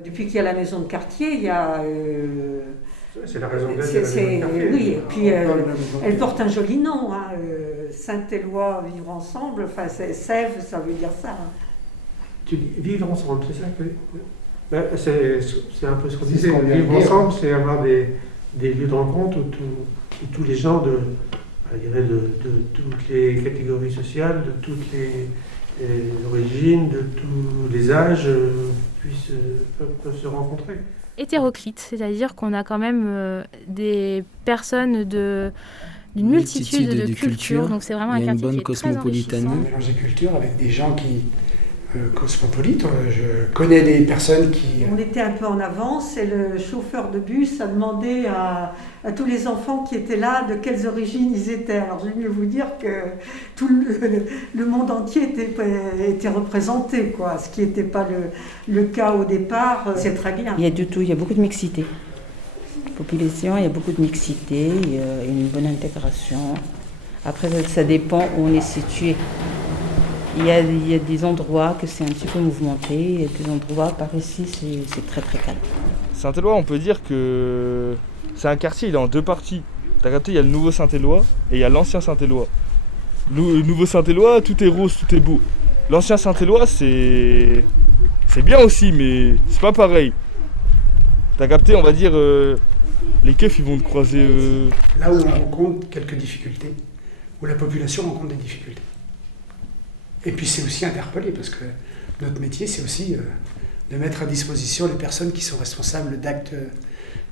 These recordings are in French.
Depuis qu'il y a la maison de quartier, il y a... c'est la raison d'être de la maison de quartier. Oui, et puis elle porte un joli nom, hein, Saint-Éloi, vivre ensemble, enfin Sèvres, ça veut dire ça. Hein. Tu dis vivre ensemble, c'est ça que... c'est un peu ce qu'on disait. Vivre ensemble, c'est avoir des lieux de rencontre où tous les gens je dirais de toutes les catégories sociales, de toutes les origines, de tous les âges, peuvent se rencontrer. Hétéroclite, c'est-à-dire qu'on a quand même des personnes d'une multitude de cultures, donc c'est vraiment un quartier qui est très enrichissant. Un mélange de cultures avec des gens qui cosmopolites. Je connais des personnes qui... On était un peu en avance et le chauffeur de bus a demandé à tous les enfants qui étaient là de quelles origines ils étaient. Alors je vais vous dire que tout le monde entier était représenté, quoi. Ce qui n'était pas le cas au départ. C'est très bien. Il y a du tout, il y a beaucoup de mixité. Population, il y a beaucoup de mixité, il y a une bonne intégration. Après, ça dépend où on est situé. Il y a des endroits que c'est un petit peu mouvementé, il y a des endroits par ici c'est très très calme. Saint-Éloi, on peut dire que c'est un quartier, il est en deux parties. T'as capté, il y a le nouveau Saint-Éloi et il y a l'ancien Saint-Éloi. Le nouveau Saint-Éloi, tout est rose, tout est beau. L'ancien Saint-Éloi, c'est bien aussi, mais c'est pas pareil. T'as capté, on va dire, les keufs ils vont te croiser... Là où on rencontre quelques difficultés, où la population rencontre des difficultés. Et puis c'est aussi interpellé, parce que notre métier, c'est aussi de mettre à disposition les personnes qui sont responsables d'actes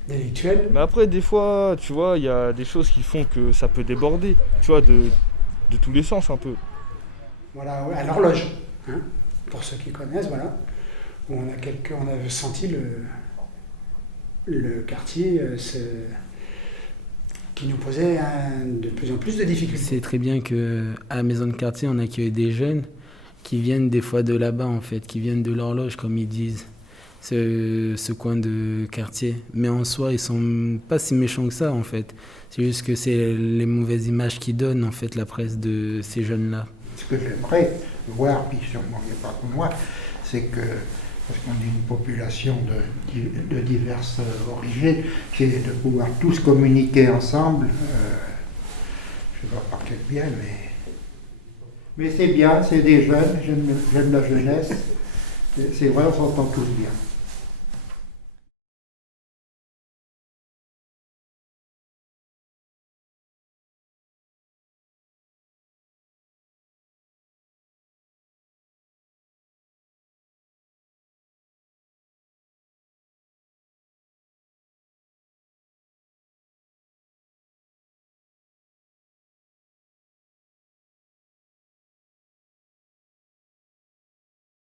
délictuels. Mais après, des fois, tu vois, il y a des choses qui font que ça peut déborder, tu vois, de tous les sens un peu. Voilà, à l'horloge, hein, pour ceux qui connaissent, voilà, où on a senti le quartier qui nous posait de plus en plus de difficultés. C'est très bien qu'à la maison de quartier, on accueille des jeunes qui viennent des fois de là-bas, en fait, qui viennent de l'horloge, comme ils disent, ce coin de quartier. Mais en soi, ils sont pas si méchants que ça, en fait. C'est juste que c'est les mauvaises images qu'ils donnent, en fait, la presse de ces jeunes-là. Ce que j'aimerais voir, puis sûrement il n'y a pas que moi, c'est que, parce qu'on est une population de diverses origines, c'est de pouvoir tous communiquer ensemble. Je ne sais pas par quel bien, mais c'est bien, c'est des jeunes, j'aime la jeunesse. C'est vrai, on s'entend tous bien.